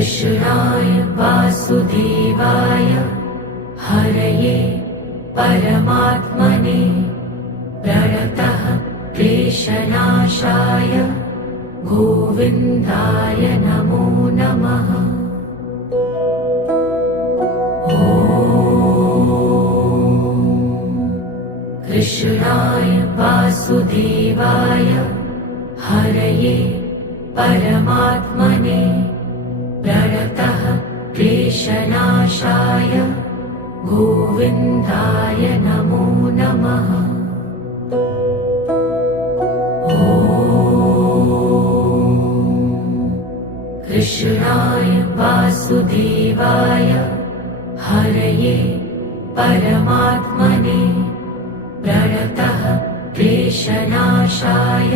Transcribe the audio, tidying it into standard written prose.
कृष्णाय वासुदेवाय हरये परमात्मने प्रणतः क्लेशनाशाय गोविन्दाय नमो नमः। कृष्णाय वासुदेवाय हरये परमात्मने प्रणतः क्लेशनाशाय गोविन्दाय नमो नमः। कृष्णाय वासुदेवाय हरये परमात्मने प्रणतः क्लेशनाशाय